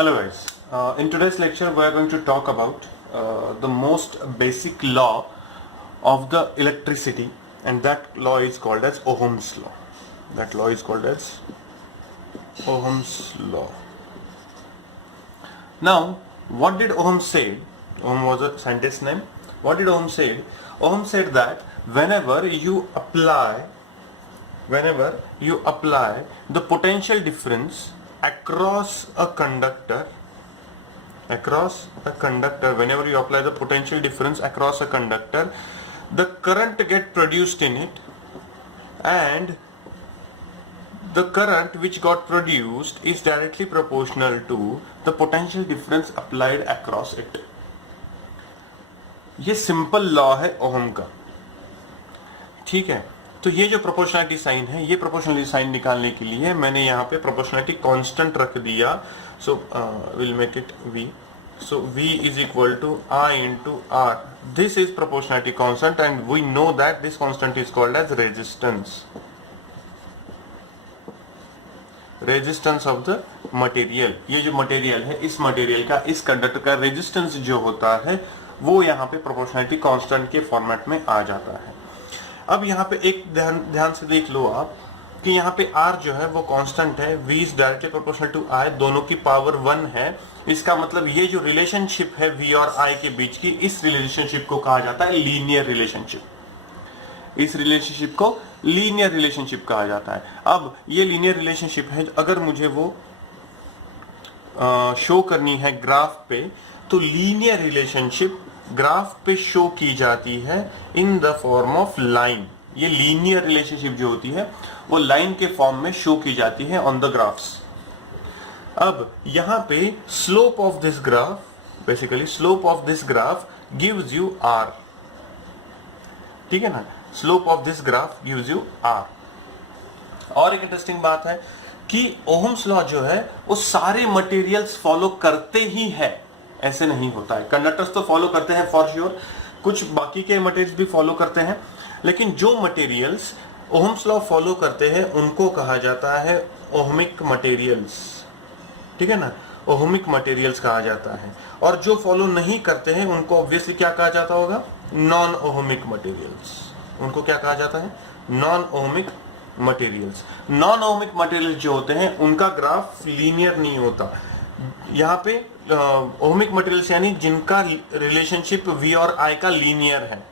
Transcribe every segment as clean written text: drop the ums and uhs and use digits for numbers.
Hello guys, in today's lecture we are going to talk about the most basic law of the electricity, and that law is called as Ohm's law. That law is called as Ohm's law. Now, what did Ohm say? Ohm was a scientist's name. What did Ohm say? Ohm said that whenever you apply the potential difference across a conductor, whenever you apply the potential difference across a conductor, the current get produced in it, and the current which got produced is directly proportional to the potential difference applied across it. ये simple law है ohm का, ठीक है। तो ये जो proportionality sign है, ये प्रोपोर्शनलिटी साइन निकालने के लिए मैंने यहाँ पे प्रोपोर्शनलिटी कांस्टेंट रख दिया। So will make it v. So v is equal to I into r. This is proportionality constant, and we know that this constant is called as resistance. Resistance of the material. ये जो material है, इस material का, इस conductor का resistance जो होता है वो यहाँ पे प्रोपोर्शनलिटी कांस्टेंट के फॉर्मेट में आ जाता है। अब यहाँ पे एक ध्यान से देख लो आप कि यहाँ पे r जो है वो कांस्टेंट है, v is directly proportional to i, दोनों की पावर 1 है। इसका मतलब ये जो रिलेशनशिप है v और i के बीच की, इस रिलेशनशिप को कहा जाता है लीनियर रिलेशनशिप। इस रिलेशनशिप को लीनियर रिलेशनशिप कहा जाता है। अब ये लीनियर रिलेशनशिप है, अगर मुझे वो शो करनी है ग्राफ पे, तो लीनियर रिलेशनशिप ग्राफ पे शो की जाती है in the form of line. ये लीनियर रिलेशनशिप जो होती है वो लाइन के फॉर्म में शो की जाती है ऑन द ग्राफ्स। अब यहां पे slope of this graph, basically slope of this graph gives you R, ठीक है ना। Slope of this graph gives you R. और एक इंटरेस्टिंग बात है कि ओहम्स लॉ जो है वो सारे मटेरियल्स फॉलो करते ही है, ऐसे नहीं होता है। कंडक्टर्स तो फॉलो करते हैं फॉर श्योर, कुछ बाकी के मटेरियल्स भी फॉलो करते हैं, लेकिन जो मटेरियल्स ओहम्स लॉ फॉलो करते हैं उनको कहा जाता है ओहमिक मटेरियल्स, ठीक है ना। ओहमिक मटेरियल्स कहा जाता है। और जो फॉलो नहीं करते हैं उनको ऑब्वियसली क्या कहा जाता होगा? Non ohmic materials. उनको क्या कहा जाता है? Non ohmic materials. Non ohmic materials जो होते हैं उनका ग्राफ लीनियर नहीं होता। यहाँ पे ओहमिक मटेरियल्स यानी जिनका रिलेशनशिप v और i का लीनियर है,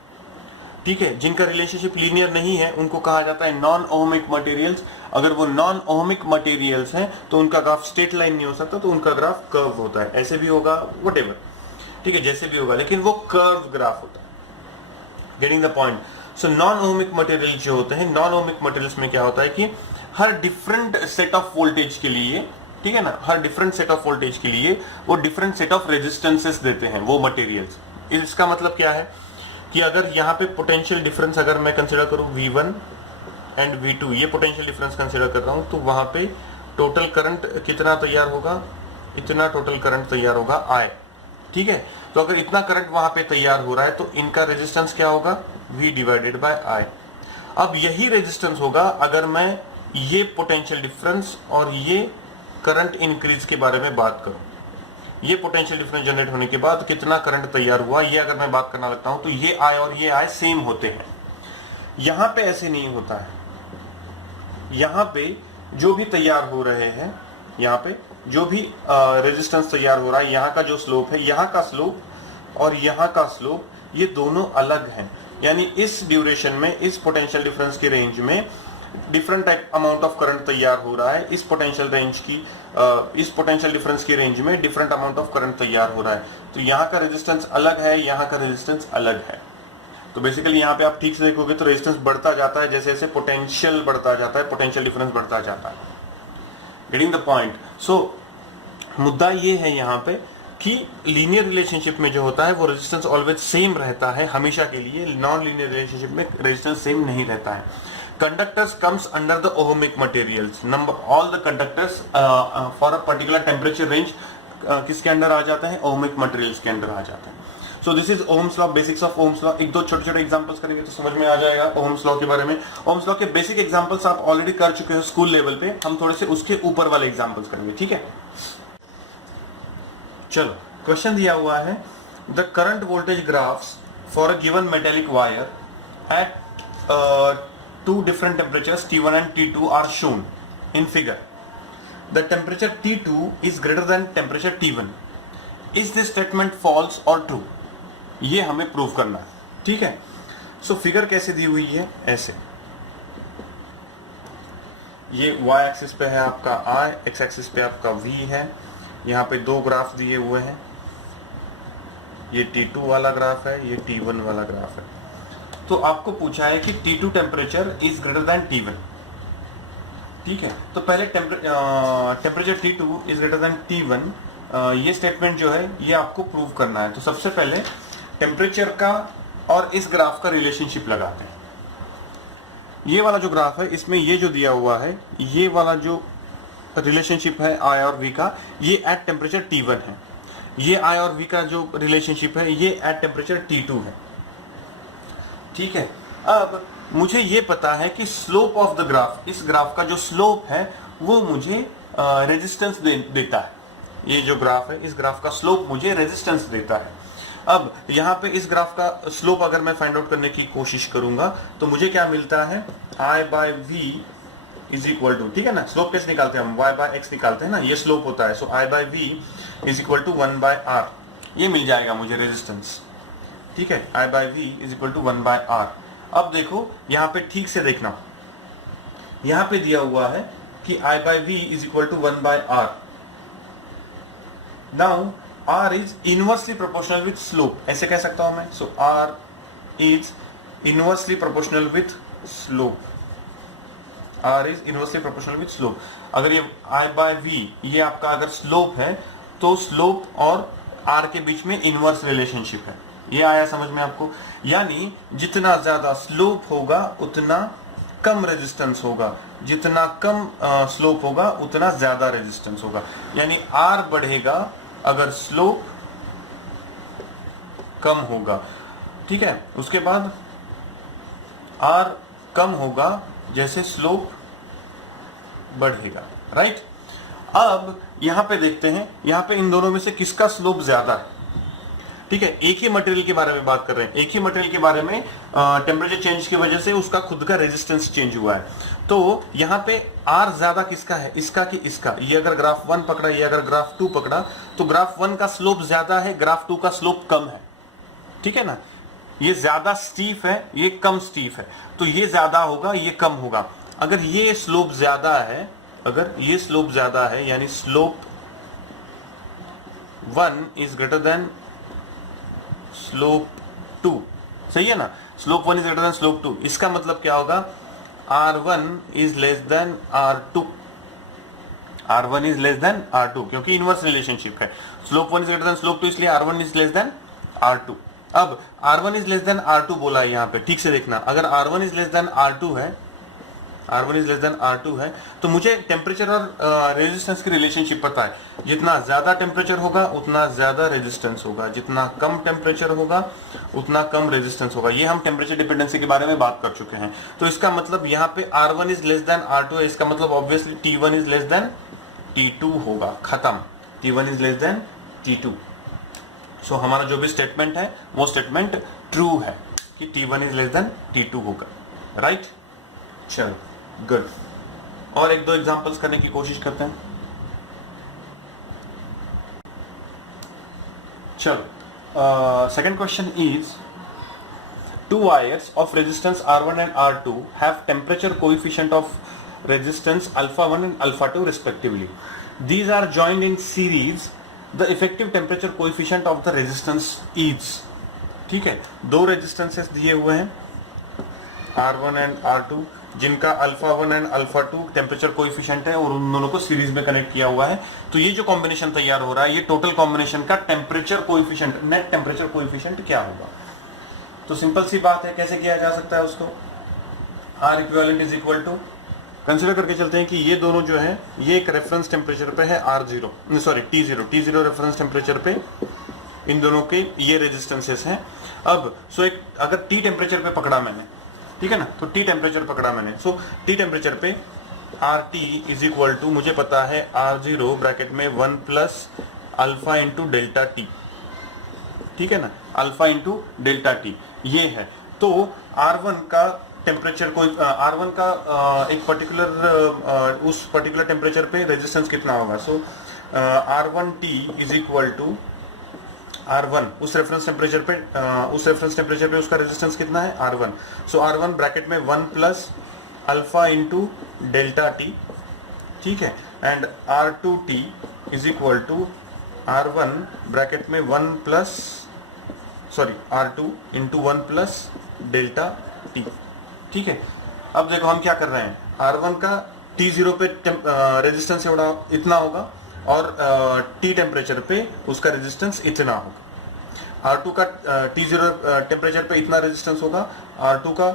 ठीक है। जिनका रिलेशनशिप लीनियर नहीं है उनको कहा जाता है नॉन ओहमिक मटेरियल्स। अगर वो नॉन ओहमिक मटेरियल्स हैं तो उनका ग्राफ स्ट्रेट लाइन नहीं हो सकता, तो उनका ग्राफ कर्व होता है। ऐसे भी होगा, व्हाटएवर, ठीक है, जैसे भी होगा, लेकिन वो कर्व ग्राफ होता है। Getting the point. So non ohmic material जो होते हैं, नॉन ओहमिक मटेरियल्स में क्या होता है कि हर डिफरेंट सेट ऑफ वोल्टेज के लिए, ठीक है ना, हर डिफरेंट सेट ऑफ वोल्टेज के लिए वो डिफरेंट सेट ऑफ रेजिस्टेंसेस देते हैं वो मटेरियल्स। इसका मतलब क्या है कि अगर यहाँ पे पोटेंशियल डिफरेंस अगर मैं कंसीडर करूँ V1 एंड V2, ये पोटेंशियल डिफरेंस कंसीडर कर रहा हूँ, तो वहां पे टोटल करंट कितना तैयार होगा? इतना टोटल करंट तैयार होगा I, ठीक है। तो अगर इतना करंट वहां पे तैयार हो रहा है तो इनका रेजिस्टेंस क्या होगा? V divided by I। अब यही रेजिस्टेंस होगा अगर मैं ये पोटेंशियल डिफरेंस और ये करंट इंक्रीज के बारे में बात करूं। ये पोटेंशियल डिफरेंस जनरेट होने के बाद कितना करंट तैयार हुआ, ये अगर मैं बात करना लगता हूं, तो ये I और ये I सेम होते हैं। यहां पे ऐसे नहीं होता है। यहां पे जो भी तैयार हो रहे हैं, यहां पे जो भी रेजिस्टेंस तैयार हो रहा है, यहां का जो स्लोप है, यहां का स्लोप और यहां का स्लोप, ये दोनों अलग हैं। यानी इस ड्यूरेशन में, इस पोटेंशियल डिफरेंस के रेंज में different type amount of current तैयार हो रहा है। इस पोटेंशियल डिफरेंस की रेंज में डिफरेंट अमाउंट ऑफ करंट तैयार हो रहा है। तो यहाँ का रेजिस्टेंस अलग है, यहाँ का रेजिस्टेंस अलग है। तो बेसिकली यहाँ पे आप ठीक से देखोगे तो रेजिस्टेंस बढ़ता जाता है जैसे जैसे पोटेंशियल बढ़ता जाता है, पोटेंशियल डिफरेंस बढ़ता जाता है। Getting the point. सो मुद्दा ये है यहाँ पे कि लीनियर रिलेशनशिप में जो होता है वो रेजिस्टेंस ऑलवेज सेम रहता है हमेशा के लिए। नॉन लीनियर रिलेशनशिप में रेजिस्टेंस सेम नहीं रहता है। Conductors comes under the ohmic materials. All the conductors for a particular temperature range किसके अंडर आ जाते हैं? ओहमिक मटेरियल्स के अंडर आ जाते हैं। So this is Ohm's law, basics of Ohm's law. एक दो छोटे छोटे एग्जांपल्स करेंगे तो समझ में आ जाएगा ओम्स लॉ के बारे में। ओम्स लॉ के बेसिक एग्जांपल्स आप ऑलरेडी कर चुके हो स्कूल लेवल पे, हम थोड़े से उसके ऊपर वाले एग्जांपल्स करेंगे, ठीक है। चलो क्वेश्चन दिया हुआ है, the current voltage graphs for a given metallic wire eight two different temperatures T1 and T2 are shown in figure. The temperature T2 is greater than temperature T1. Is this statement false or true? ये हमें prove करना है, ठीक है। So figure कैसे दी हुई है, ऐसे, ये y एक्सिस पे है आपका I, x एक्सिस पे आपका v है, यहाँ पे दो ग्राफ दिए हुए हैं, ये T2 वाला ग्राफ है, ये T1 वाला ग्राफ है। तो आपको पूछा है कि T2 temperature is greater than T1, ठीक है। तो पहले temperature T2 is greater than T1, ये स्टेटमेंट जो है ये आपको प्रूव करना है। तो सबसे पहले टेम्परेचर का और इस ग्राफ का रिलेशनशिप लगाते हैं। ये वाला जो ग्राफ है इसमें ये जो दिया हुआ है, ये वाला जो रिलेशनशिप है I और V का, ये एट टेम्परेचर T1 है। ये I और V का जो रिलेशनशिप है ये एट टेम्परेचर T2 है, ठीक है। अब मुझे ये पता है कि स्लोप ऑफ द ग्राफ, इस ग्राफ का जो स्लोप है वो मुझे रेजिस्टेंस देता है। ये जो ग्राफ है, इस ग्राफ का स्लोप मुझे रेजिस्टेंस देता है। अब यहाँ पे इस ग्राफ का स्लोप अगर मैं फाइंड आउट करने की कोशिश करूंगा तो मुझे क्या मिलता है, I by V is equal to, ठीक है ना, स्लोप कैसे निकालते हैं हम, y बाय x निकालते हैं ना, ये स्लोप होता है। So I by V is equal to 1 by R, ये मिल जाएगा मुझे रेजिस्टेंस, ठीक है। I by V is equal to 1 by R। अब देखो यहाँ पे ठीक से देखना, यहाँ पे दिया हुआ है कि I by V is equal to 1 by R। Now R is inversely proportional with slope, ऐसे कह सकता हूं मैं। So R is inversely proportional with slope, R is inversely proportional with slope. अगर ये I बाय V ये आपका अगर स्लोप है तो स्लोप और R के बीच में इनवर्स रिलेशनशिप है। ये आया समझ में आपको, यानी जितना ज्यादा स्लोप होगा उतना कम रेजिस्टेंस होगा, जितना कम स्लोप होगा उतना ज्यादा रेजिस्टेंस होगा। यानी R बढ़ेगा अगर स्लोप कम होगा, ठीक है। उसके बाद R कम होगा जैसे स्लोप बढ़ेगा, राइट। अब यहां पे देखते हैं, यहां पे इन दोनों में से किसका स्लोप ज्यादा है, ठीक है। एक ही मटेरियल के बारे में बात कर रहे हैं, एक ही मटेरियल के बारे में टेम्परेचर चेंज की वजह से उसका खुद का रेजिस्टेंस चेंज हुआ है। तो यहाँ पे R ज्यादा किसका है, इसका कि इसका। ये अगर ग्राफ 1 पकड़ा, ये अगर ग्राफ 2 पकड़ा, तो ग्राफ 1 का स्लोप ज्यादा है, ग्राफ 2 का स्लोप कम है, ठीक है ना। ये ज्यादा स्टीफ है, ये कम स्टीफ है, तो ये ज्यादा होगा, ये कम होगा। अगर ये स्लोप ज्यादा है, अगर ये स्लोप ज्यादा है, यानी slope 1 is greater than slope 2, सही है ना। Slope 1 is greater than slope 2, इसका मतलब क्या होगा, R1 is less than R2, R1 is less than R2, क्योंकि इनवर्स रिलेशनशिप है। Slope 1 is greater than slope 2, इसलिए R1 is less than R2। अब R1 is less than R2 बोला है यहाँ पे, ठीक से देखना। अगर R1 is less than R2 है, R1 is less than R2 है, तो मुझे टेम्परेचर और रेजिस्टेंस की रिलेशनशिप पता है। जितना ज्यादा टेम्परेचर होगा उतना ज्यादा रेजिस्टेंस होगा, जितना कम टेम्परेचर होगा उतना कम रेजिस्टेंस होगा। ये हम टेम्परेचर डिपेंडेंसी के बारे में बात कर चुके हैं। तो इसका मतलब यहाँ पे R1 is less than R2 है, इसका मतलब obviously T1 is less than T2 होगा, खत्म। T1 is less than T2। सो हमारा जो भी स्टेटमेंट है वो स्टेटमेंट ट्रू है कि T1 is less than T2 होगा, राइट। चलो गुड, और एक दो एग्जांपल्स करने की कोशिश करते हैं। चलो second question is, two wires of resistance R1 and R2 have temperature coefficient of resistance alpha 1 and alpha 2 respectively. These are joined in series. The effective temperature coefficient of the resistance is, ठीक है। दो resistances दिए हुए हैं R1 and R2, जिनका alpha 1 and alpha 2 temperature coefficient है और उन दोनों को सीरीज में कनेक्ट किया हुआ है। तो ये जो कॉम्बिनेशन तैयार हो रहा है, ये टोटल कॉम्बिनेशन का temperature coefficient, net temperature coefficient क्या होगा। तो सिंपल सी बात है, कैसे किया जा सकता है उसको, R equivalent is equal to, consider करके चलते हैं कि ये दोनों जो है ये एक रेफरेंस टेम्परेचर पे है R0, sorry T0 reference temperature पे इन दोनों के ये रेजिस्टेंसेस हैं। अब सो एक अगर T टेम्परेचर पे पकड़ा मैंने, ठीक है ना, तो T टेम्परेचर पकड़ा मैंने। सो T टेम्परेचर पे RT इज इक्वल टू, मुझे पता है R0 ब्रैकेट में 1 plus alpha into delta T, ठीक है ना, अल्फा इंटू डेल्टा टी ये है। तो R1 का टेम्परेचर कोई R1 का एक पर्टिकुलर उस पर्टिकुलर टेम्परेचर पे रेजिस्टेंस कितना होगा। सो R1T is equal to R1 उस रेफरेंस टेम्परेचर पे उसका रेजिस्टेंस कितना है R1। सो R1 ब्रैकेट में 1 plus alpha into delta T, ठीक है, and R2T is equal to R1 bracket में 1 plus R2 into 1 plus delta T, ठीक है। अब देखो हम क्या कर रहे हैं, R1 का T0 पे रेजिस्टेंस इतना होगा और T टेम्परेचर पे उसका रेजिस्टेंस इतना होगा। R2 का T0 टेम्परेचर पे इतना रेजिस्टेंस होगा, R2 का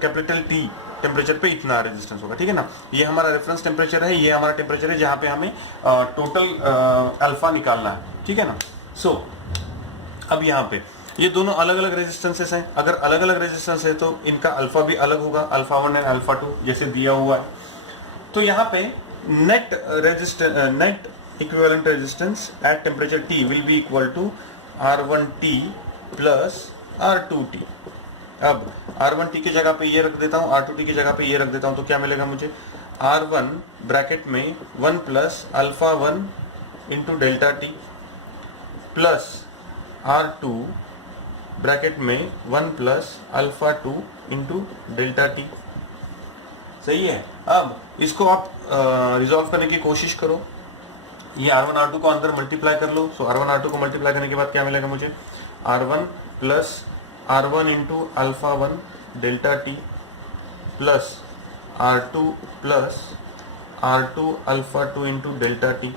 कैपिटल T टेम्परेचर पे इतना रेजिस्टेंस होगा, ठीक है ना। ये हमारा रेफरेंस टेम्परेचर है, ये हमारा टेम्परेचर है जहां पे हमें टोटल अल्फा निकालना है, ठीक है ना। सो अब यहाँ पे ये दोनों अलग अलग रेजिस्टेंसेस हैं। अगर अलग अलग रेजिस्टेंस है तो इनका अल्फा भी अलग होगा, अल्फा 1 एंड अल्फा 2 जैसे दिया हुआ है। तो यहाँ पे net equivalent resistance at temperature T will be equal to R1T plus R2T। अब R1T की जगह पे ये रख देता हूँ, R2T की जगह पे ये रख देता हूँ, तो क्या मिलेगा मुझे, R1 ब्रैकेट में 1 plus alpha 1 into delta T plus R2 bracket में 1 plus alpha 2 into delta T. सही है। अब इसको आप रिजॉल्व करने की कोशिश करो, ये R1 R2 को अंदर मल्टीप्लाई कर लो। सो R1 R2 को मल्टीप्लाई करने के बाद क्या मिलेगा मुझे, R1 plus R1 into alpha 1 delta T plus R2 plus R2 alpha 2 into delta T.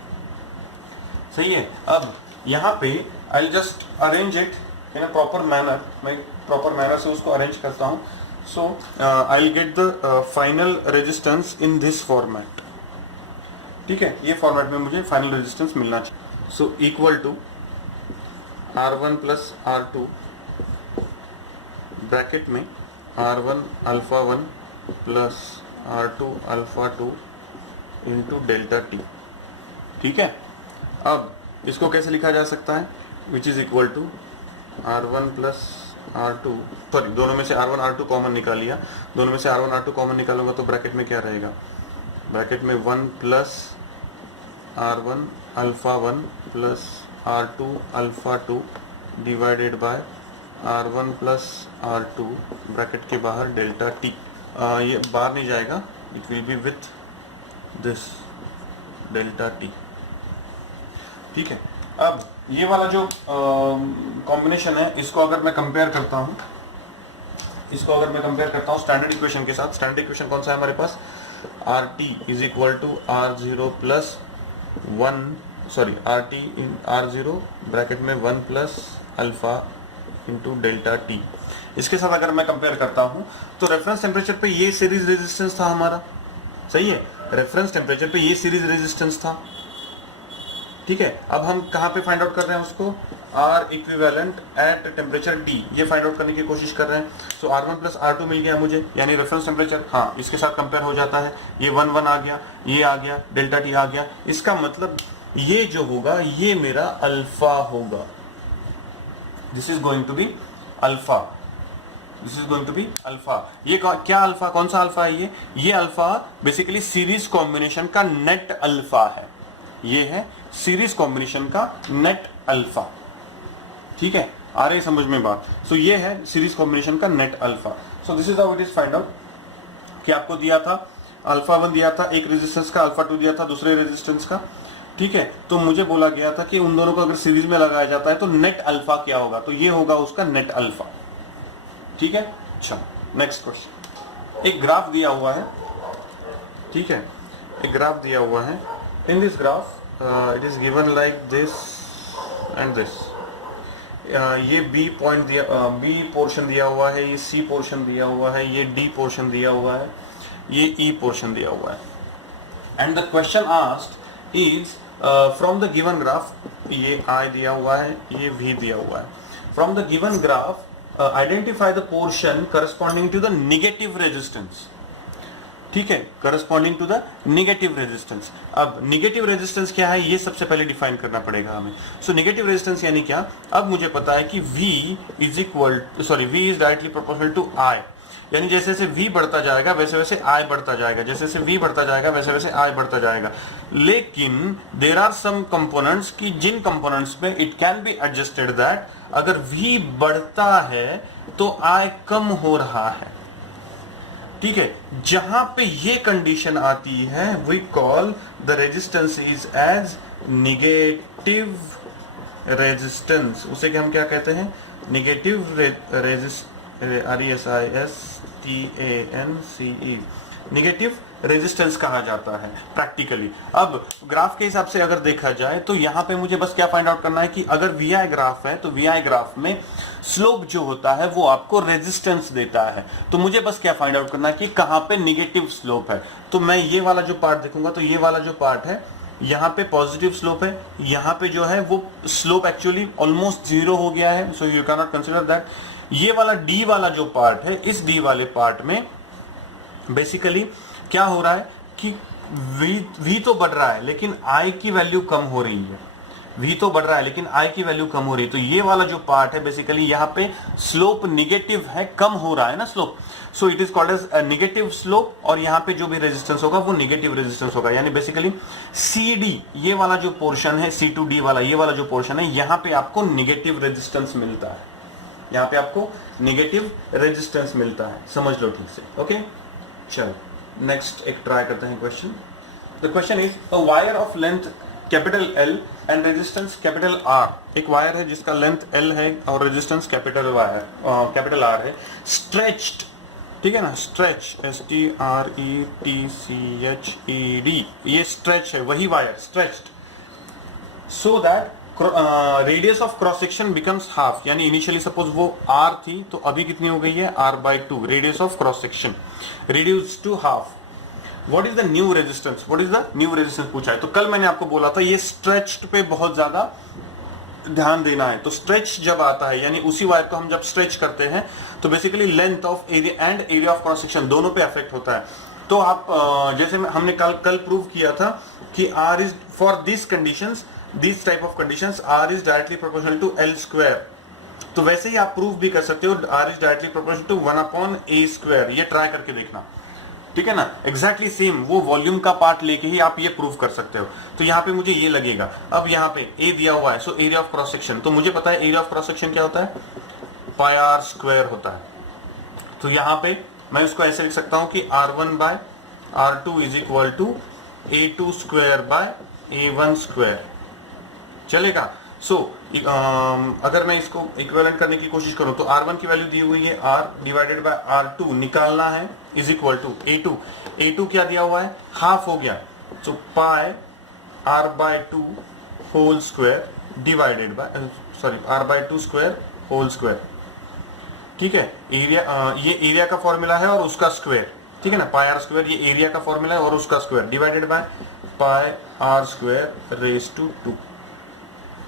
सही है। अब यहाँ पे I will just arrange it in a proper manner, मैं प्रॉपर मैनर से उसको अरेंज करता हूँ। So I will get the final resistance in this format, ठीक है, ये फॉर्मेट में मुझे फाइनल रेजिस्टेंस मिलना चाहिए। So equal to R1 plus R2 bracket में R1 alpha 1 plus R2 alpha 2 into delta T, ठीक है। अब इसको कैसे लिखा जा सकता है, which is equal to R1 plus R2, sorry दोनों में से R1 R2 कॉमन निकाल लिया, दोनों में से R1 R2 कॉमन निकालूंगा तो ब्रैकेट में क्या रहेगा, ब्रैकेट में 1 plus R1 alpha 1 plus R2 alpha 2 divided by R1 plus R2 bracket के बाहर डेल्टा टी। ये बाहर नहीं जाएगा, it will be with this delta T, ठीक है। अब ये वाला जो कॉम्बिनेशन है, इसको अगर मैं कंपेयर करता हूँ स्टैंडर्ड इक्वेशन के साथ। स्टैंडर्ड इक्वेशन कौन सा है हमारे पास, RT is equal to R0 plus 1 RT in R0 bracket में 1 plus alpha into delta T. इसके साथ अगर मैं कंपेयर करता हूँ तो रेफरेंस टेम्परेचर पे ये सीरीज रेजिस्टेंस था हमारा, सही है, रेफरेंस टेम्परेचर पे ये सीरीज रेजिस्टेंस था, ठीक है। अब हम कहाँ पे फाइंड आउट कर रहे हैं उसको, R equivalent eight temperature T, ये फाइंड आउट करने की कोशिश कर रहे हैं। सो R1 प्लस R2 मिल गया मुझे, यानी रेफरेंस टेम्परेचर, हाँ इसके साथ कंपेयर हो जाता है, ये 1 1 आ गया, ये आ गया, डेल्टा टी आ गया। इसका मतलब ये जो होगा ये मेरा अल्फा होगा, this is going to be alpha, this is going to be alpha. ये क्या अल्फा, कौन सा अल्फा है ये अल्फा बेसिकली सीरीज कॉम्बिनेशन का नेट अल्फा है, ये है सीरीज कॉम्बिनेशन का नेट अल्फा, ठीक है, आ रही समझ में बात। सो ये है सीरीज कॉम्बिनेशन का net alpha. So this is how it is find out कि आपको दिया था अल्फा 1 दिया था एक रेजिस्टेंस का, अल्फा 2 दिया था दूसरे रेजिस्टेंस का, ठीक है। तो मुझे बोला गया था कि उन दोनों को अगर सीरीज में लगाया जाता है तो नेट अल्फा क्या होगा, तो ये होगा उसका नेट अल्फा, ठीक है। अच्छा नेक्स्ट क्वेश्चन, एक ग्राफ दिया हुआ है, ठीक है, एक ग्राफ दिया हुआ है। In this graph it is given like this and this, ये बी पॉइंट दिया, बी पोर्शन दिया हुआ है, ये सी पोर्शन दिया हुआ है, ये डी पोर्शन दिया हुआ है, ये ई पोर्शन दिया हुआ है। And the question asked is from the given graph, ये आई दिया हुआ है, ये वी दिया हुआ है, from the given graph identify the portion corresponding to the negative resistance. ठीक है, corresponding to the negative resistance. अब नेगेटिव रेजिस्टेंस क्या है ये सबसे पहले डिफाइन करना पड़ेगा हमें। सो नेगेटिव रेजिस्टेंस यानी क्या, अब मुझे पता है कि V is directly proportional to I, यानी जैसे जैसे V बढ़ता जाएगा वैसे वैसे I बढ़ता जाएगा, जैसे जैसे V बढ़ता जाएगा वैसे वैसे I बढ़ता जाएगा। लेकिन देयर आर सम कंपोनेंट्स की जिन कंपोनेंट्स में it can be adjusted that अगर V बढ़ता है तो I कम हो रहा है, ठीक है। जहां पे ये कंडीशन आती है we call the resistance is as negative resistance. उसे क्या हम क्या कहते हैं, निगेटिव RESISTANCE, निगेटिव रेजिस्टेंस कहा जाता है प्रैक्टिकली। अब ग्राफ के हिसाब से अगर देखा जाए तो यहां पे मुझे बस क्या फाइंड आउट करना है कि अगर VI ग्राफ है तो VI ग्राफ में स्लोप जो होता है वो आपको रेजिस्टेंस देता है। तो मुझे बस क्या फाइंड आउट करना है कि कहां पे निगेटिव स्लोप है। तो मैं ये वाला जो पार्ट देखूंगा तो ये वाला जो पार्ट है यहाँ पे पॉजिटिव स्लोप है, यहाँ पे जो है वो स्लोप एक्चुअली ऑलमोस्ट जीरो हो गया है, so you can not consider that. ये वाला D वाला जो पार्ट है, इस D वाले पार्ट में बेसिकली क्या हो रहा है कि V तो बढ़ रहा है लेकिन I की वैल्यू कम हो रही है। V तो बढ़ रहा है लेकिन I की वैल्यू कम हो रही है। तो ये वाला जो पार्ट है बेसिकली यहाँ पे स्लोप निगेटिव है, कम हो रहा है ना slope, so it is called as negative slope. और यहाँ पे जो भी रेजिस्टेंस होगा वो निगेटिव रेजिस्टेंस होगा, यानी बेसिकली CD ये वाला जो पोर्शन है, C to D वाला ये वाला जो पोर्शन है, यहाँ पे आपको निगेटिव रेजिस्टेंस मिलता है, यहाँ पे आपको निगेटिव रेजिस्टेंस मिलता है, समझ लो ठीक से। ओके चलो नेक्स्ट एक ट्राई करते हैं question. The question is a wire of length capital L and resistance capital R। एक वायर है जिसका लेंथ L है और रेजिस्टेंस कैपिटल R है, स्ट्रेच्ड, ठीक है ना, स्ट्रेच STRETCHED, ये स्ट्रेच है, वही wire stretched, so that radius of cross section becomes half. यानी इनिशियली सपोज वो R थी तो अभी कितनी हो गई है R/2, radius of cross section reduced to half. What is the new resistance, what is the new resistance पूछा है। तो कल मैंने आपको बोला था ये स्ट्रेच्ड पे बहुत ज्यादा ध्यान देना है। तो स्ट्रेच जब आता है यानी उसी वायर को हम जब स्ट्रेच करते हैं तो basically length of area and area of cross section दोनों पे अफेक्ट होता है। तो आप जैसे हमने कल प्रूव किया था कि R is for this conditions, this type of conditions R is directly proportional to L square. तो वैसे ही आप प्रूव भी कर सकते हो R is directly proportional to 1/A square. ये ट्राई करके देखना, ठीक है ना, एग्जैक्टली सेम वो वॉल्यूम का पार्ट लेके ही आप ये प्रूव कर सकते हो। तो यहाँ पे मुझे ये लगेगा, अब यहाँ पे A दिया हुआ है, so area of cross section, तो मुझे पता है एरिया ऑफ क्रॉस सेक्शन क्या होता है, पाई R स्क्वायर होता है। तो यहाँ पे मैं इसको ऐसे लिख सकता हूँ कि R1/R2 is equal to A2 square by A1 square, चलेगा। सो अगर मैं इसको इक्विवेलेंट करने की कोशिश करूं तो R1 की वैल्यू दी हुई है R डिवाइडेड बाय R2 निकालना है इज इक्वल टू A2 क्या दिया हुआ है, हाफ हो गया, तो pi R/2 whole square divided by R/2 square whole square, ठीक है। एरिया ये एरिया का फॉर्मूला है और उसका स्क्वायर, ठीक है ना, पाई R स्क्वायर ये एरिया का फॉर्मूला है और उसका square divided by pi R square raise to 2,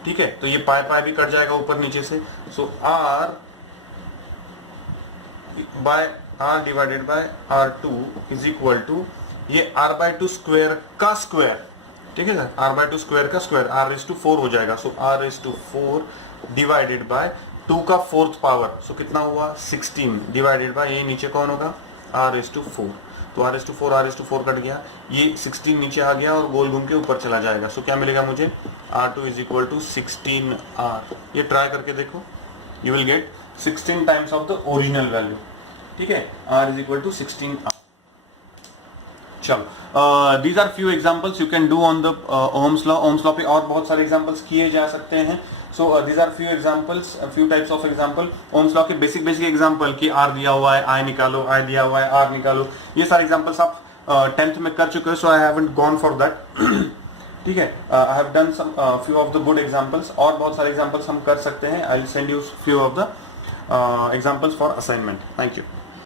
ठीक है। तो ये पाई भी कट जाएगा ऊपर नीचे से, so R divided by R2 is equal to ये R/2 स्क्वायर का स्क्वायर, ठीक है सर, R/2 स्क्वायर का स्क्वायर R⁴ हो जाएगा, सो R⁴ डिवाइडेड बाय 2 का 4th पावर, सो कितना हुआ 16 डिवाइडेड बाय ये नीचे कौन होगा R⁴, तो R⁴ कट गया, ये 16 नीचे आ गया और गोल घूम के ऊपर चला जाएगा। सो क्या मिलेगा मुझे R2 is equal to 16R। ये ट्राई करके देखो, you will get 16 times of the original value, ठीक है, R is equal to 16R। चलो these are few examples you can do on the Ohm's law. Ohm's law पे और बहुत सारे एग्जांपल्स किए जा सकते हैं। So these are few examples, few types of example. Ohm's law के बेसिक एग्जांपल कि R दिया हुआ है I निकालो, I दिया हुआ है R निकालो, ये सारे एग्जांपल्स आप 10th में कर चुके हो, so I haven't gone for that, ठीक है। I have done some few of the good examples, और बहुत सारे एग्जांपल्स हम कर सकते हैं। I will send you few of the examples for assignment. Thank you.